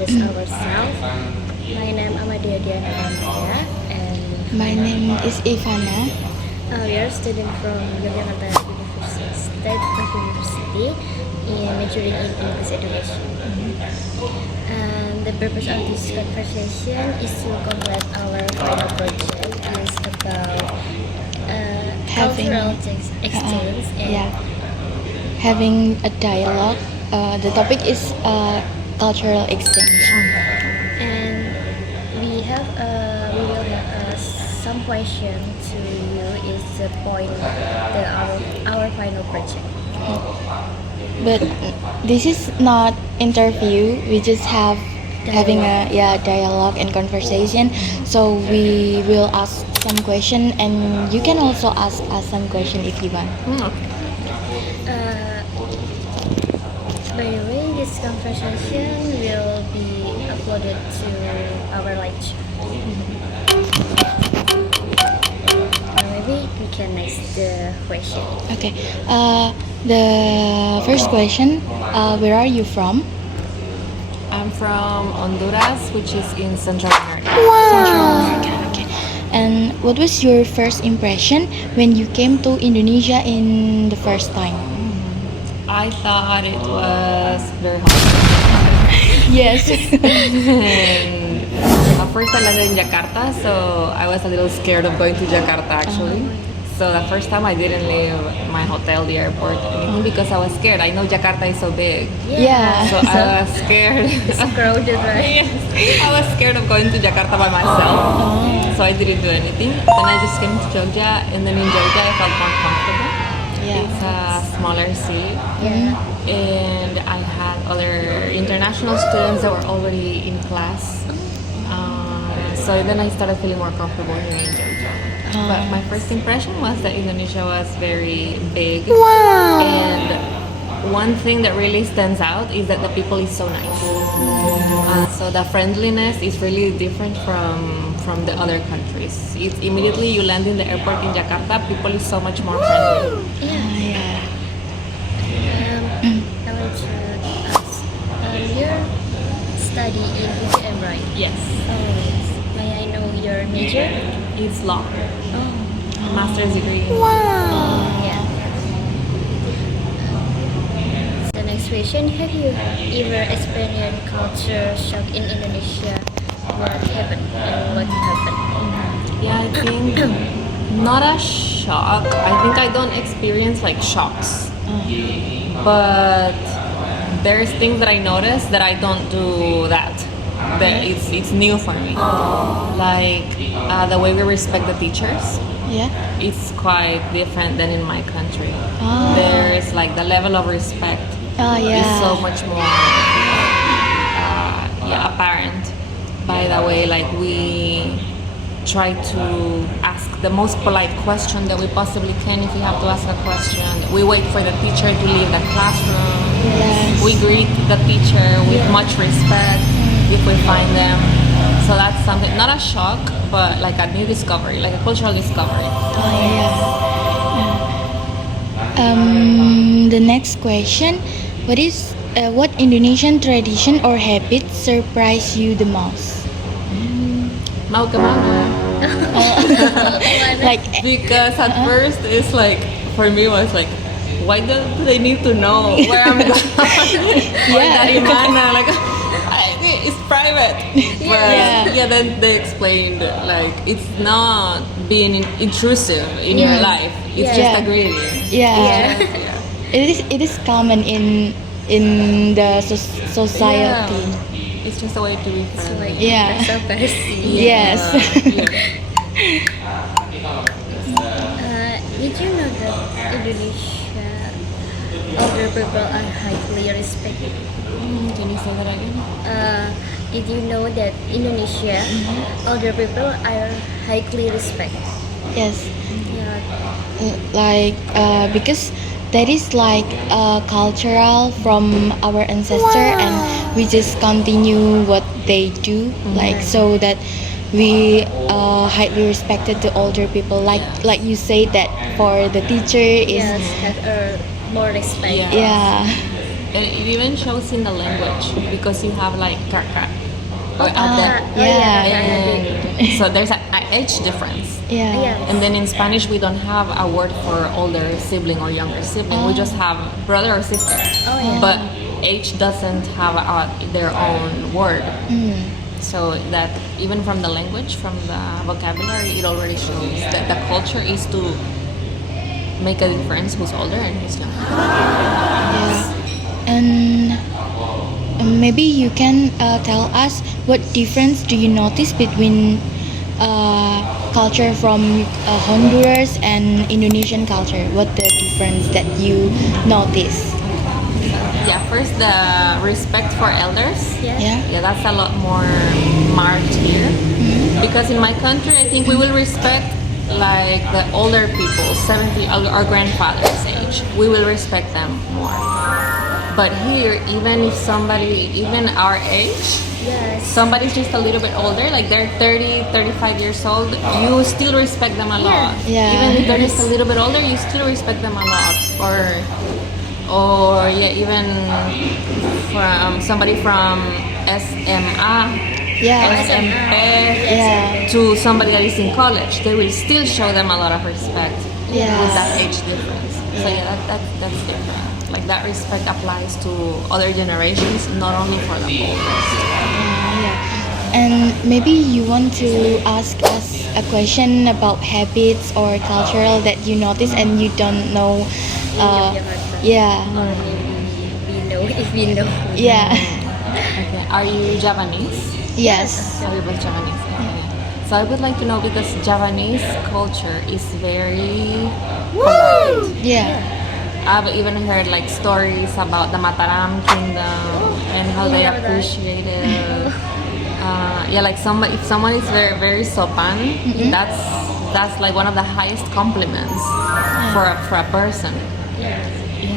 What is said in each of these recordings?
introduce ourselves. My name is Amadea, Dyah, and Maia, and My name is Ivana. we are student from Yogyakarta University, State of University, in majoring in English education. And the purpose of this conversation is to complete our final project is about Having- cultural exchange and Yeah, having a dialogue. The topic is cultural exchange. And we will have some question to you is the point our final project. But this is not interview. We just having a dialogue and conversation. So we will ask some question, and you can also ask us some question if you want. By the way, this conversation will be uploaded to our lecture. Maybe we can next the question. Okay. The first question. Where are you from? I'm from Honduras, which is in Central America. Central America. Okay. And what was your first impression when you came to Indonesia in the first time? I thought it was very hot. Yes. And first I landed in Jakarta, so I was a little scared of going to Jakarta actually. So the first time I didn't leave my hotel, the airport, anything because I was scared. I know Jakarta is so big. Yeah. So I was scared. It's crowded, right? Yes, I was scared of going to Jakarta by myself. So I didn't do anything. Then I just came to Jogja, and then in Jogja I felt more comfortable. Yeah. It's a smaller city. Yeah. And I had other international students that were already in class. So then I started feeling more comfortable here in Georgia. But my first impression was that Indonesia was very big. And one thing that really stands out is that the people is so nice. So the friendliness is really different from the other countries. It's immediately you land in the airport in Jakarta, people is so much more friendly. Yeah. I want to ask, you study in UGM, right? Yes, May I know your major? it's law, Oh, master's degree. yeah. The next question, have you ever experienced culture shock in Indonesia? What happened and what happened? Yeah, I think not a shock. I think I don't experience like shocks, but there's things that I notice that I don't do that. That it's new for me. Like the way we respect the teachers. Yeah. It's quite different than in my country. Oh. There's like the level of respect Yeah. is so much more apparent by the way like we try to ask the most polite question that we possibly can if we have to ask a question. We wait for the teacher to leave the classroom. Yes. We greet the teacher with much respect if we find them. So that's something, not a shock, but like a new discovery, like a cultural discovery. The next question. What Indonesian tradition or habit surprise you the most? Mau kemana? Like Because at first it's like, for me was like, why do they need to know where I'm going? Or dari mana? Like, it's private. But then they explained like it's not being intrusive in your life. It's just a greeting. yeah. It is common in the society. It's just a way to be So friendly. like Yeah. controversy. Yes. Did you know that Indonesia older people are highly respected? Can you say that again? Did you know that Indonesia older people are highly respected? Yes. Yeah. Like because that is like cultural from our ancestor, and we just continue what they do, like so that we highly respected the older people. Like you say that for the teacher is Yes, have more respect. Yeah. yeah And it even shows in the language because you have like kaka or Ah, ate. yeah. And so there's an age difference. Yeah. Yeah. And then in Spanish, we don't have a word for older sibling or younger sibling. We just have brother or sister. Oh, yeah. But age doesn't have their own word. So that even from the language, from the vocabulary, it already shows that the culture is to make a difference who's older and who's younger. Yeah. And maybe you can tell us what difference do you notice between culture from Honduras and Indonesian culture? What the difference that you notice? Yeah, first the respect for elders. Yeah. Yeah. Yeah, that's a lot more marked here. Because in my country, I think we will respect like the older people, 70, our grandfather's age. We will respect them more. But here, even if somebody, even our age, Yes. somebody's just a little bit older, like they're 30, 35 years old, you still respect them a lot. Yeah. Even if they're just a little bit older, you still respect them a lot. Or yeah, even from somebody from SMA, Yeah. SMP, Yeah. to somebody that is in college, they will still show them a lot of respect Yes. with that age difference. So yeah, that's different. Like that respect applies to other generations, not only for the oldest. Yeah. And maybe you want to ask us a question about habits or cultural that you notice and you don't know. Yeah. Or maybe we know if we know. Yeah. Okay. Are you Javanese? Yes. Are you both Javanese? Okay. So I would like to know because Javanese culture is very polite. Yeah. I've even heard like stories about the Mataram kingdom and how they Yeah, that. appreciate it. Yeah, like if someone is very very sopan, that's like one of the highest compliments for a person. Yeah,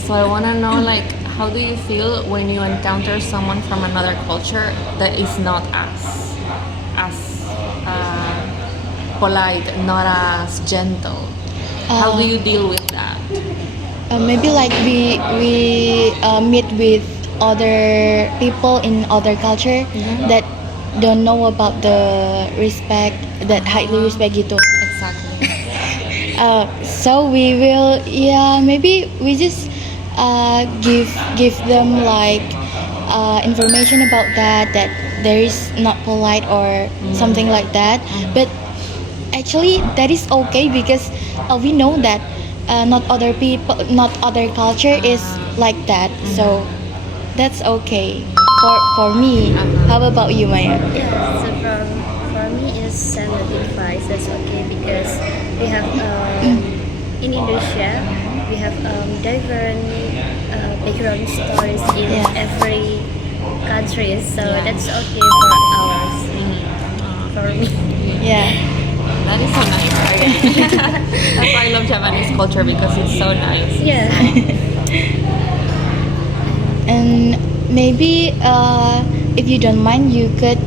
so I wanna know like how do you feel when you encounter someone from another culture that is not as polite, not as gentle? How do you deal with that? Maybe like we meet with other people in other culture that don't know about the respect that highly respect gitu. Exactly. So we will maybe we just give them like information about that there is not polite or something like that. But actually that is okay because we know that not other people, not other culture is like that. So that's okay for me. How about you, Maya? Yeah, so for me is self-advice. That's okay because we have in Indonesia we have different background stories in every country. So that's okay for ours. For me. Yeah. That is so nice. That's why I love Japanese culture because it's so nice. Yeah. And maybe if you don't mind, you could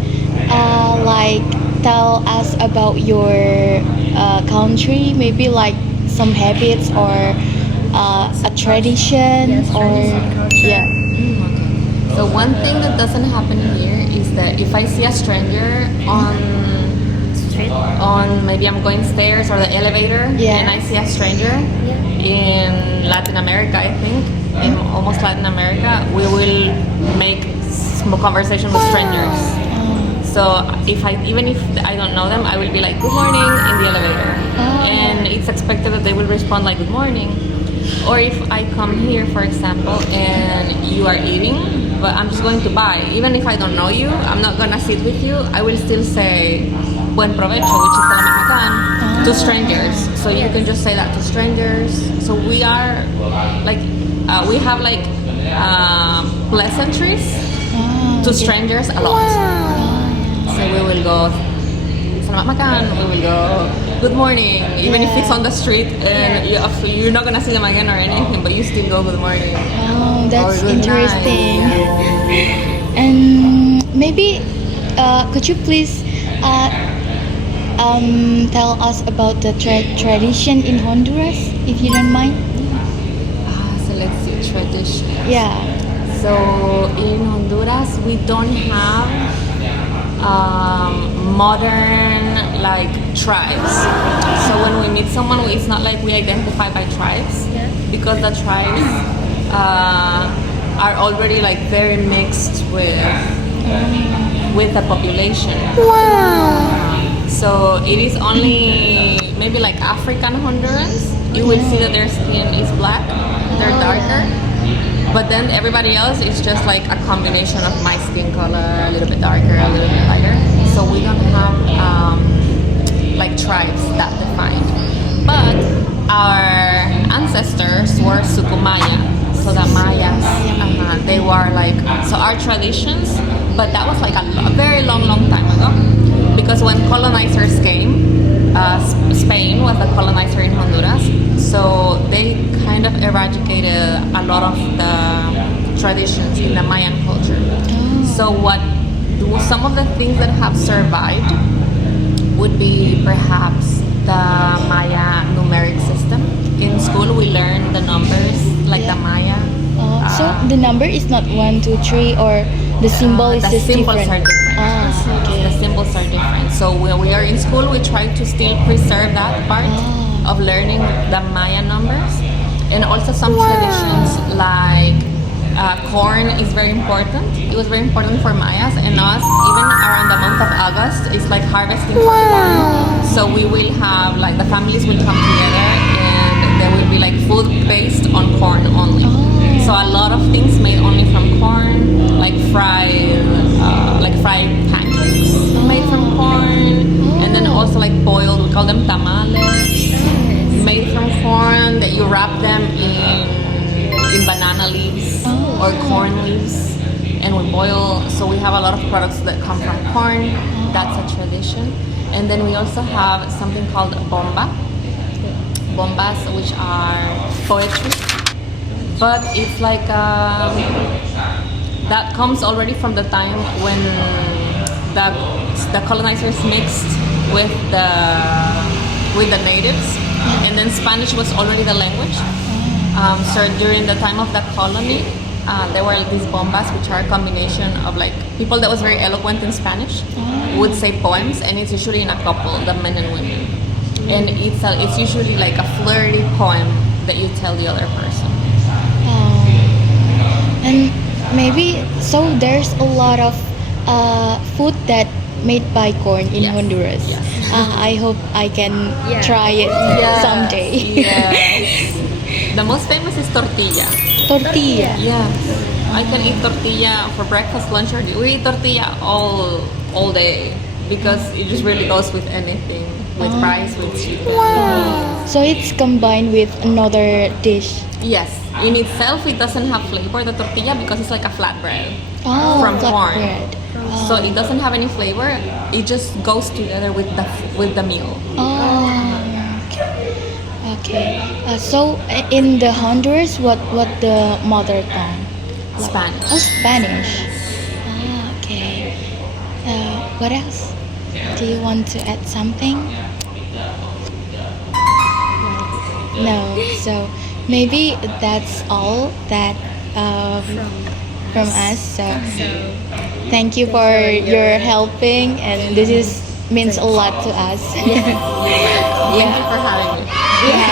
like tell us about your country, maybe like some habits or a tradition Yes, or tradition, culture. yeah. Okay. So one thing that doesn't happen here is that if I see a stranger Street. on maybe I'm going stairs or the elevator Yeah. and I see a stranger in Latin America, I think in almost Latin America, we will make conversation with strangers. So even if I don't know them, I will be like good morning in the elevator, and it's expected that they will respond like good morning. Or if I come here, for example, and you are eating, but I'm just going to buy, even if I don't know you, I'm not gonna sit with you. I will still say buen provecho, which is selamat makan, to strangers. So you can just say that to strangers. So we are like we have like pleasantries to strangers a lot. So we will go selamat makan, we will go good morning, even if it's on the street and you're not gonna see them again or anything, but you still go good morning. Oh, that's Or good interesting. night. And maybe could you please tell us about the tradition in Honduras, if you don't mind? So let's see tradition. Yeah. So So in Honduras, we don't have modern like tribes. So when we meet someone, it's not like we identify by tribes, Yeah. because the tribes are already like very mixed with the population. So it is only maybe like African Hondurans. You will see that their skin is black, they're darker. But then everybody else is just like a combination of my skin color, a little bit darker, a little bit lighter. So we don't have like tribes that defined. But our ancestors were Suku Maya. So the Mayas, they were like, so our traditions, but that was like a very long time ago. Because when colonizers came, Spain was the colonizer in Honduras, so they kind of eradicated a lot of the traditions in the Mayan culture. So some of the things that have survived would be perhaps the Maya numeric system. In school we learn the numbers like the Maya. So the number is not 1, 2, 3, or the symbol is the just symbols different. are different. Okay. The symbols are different. So when we are in school, we try to still preserve that part of learning the Maya numbers, and also some traditions like corn is very important. It was very important for Mayas and us. Even around the month of August, it's like harvesting for corn. So we will have like the families will come together, and there will be like food based on corn only. So a lot of things made only from corn, like fried pancakes made from corn, and then also like boiled. We call them tamales, made from corn that you wrap them in banana leaves or corn leaves, and we boil. So we have a lot of products that come from corn. That's a tradition, and then we also have something called bombas, which are poetry. But it's like that comes already from the time when the colonizers mixed with the natives, and then Spanish was already the language. So during the time of the colony, there were these bombas, which are a combination of like people that was very eloquent in Spanish would say poems, and it's usually in a couple, the men and women, and it's usually like a flirty poem that you tell the other person. And maybe so there's a lot of food that made by corn in Yes. Honduras. Yes. I hope I can try it someday. Yes. The most famous is tortilla. Tortilla. Yes. I can eat tortilla for breakfast, lunch, or dinner. We eat tortilla all day because it just really goes with anything, with rice, with chicken. So it's combined with another dish. Yes. In itself, it doesn't have flavor, the tortilla, because it's like a flatbread from corn. Flatbread. So it doesn't have any flavor. It just goes together with the meal. Okay. So in the Honduras, what the mother tongue? Spanish. Spanish. Okay. What else? Do you want to add something? No. So maybe that's all that from us. So thank you for your helping, and this means a lot to us. Thank you for having me. Yeah.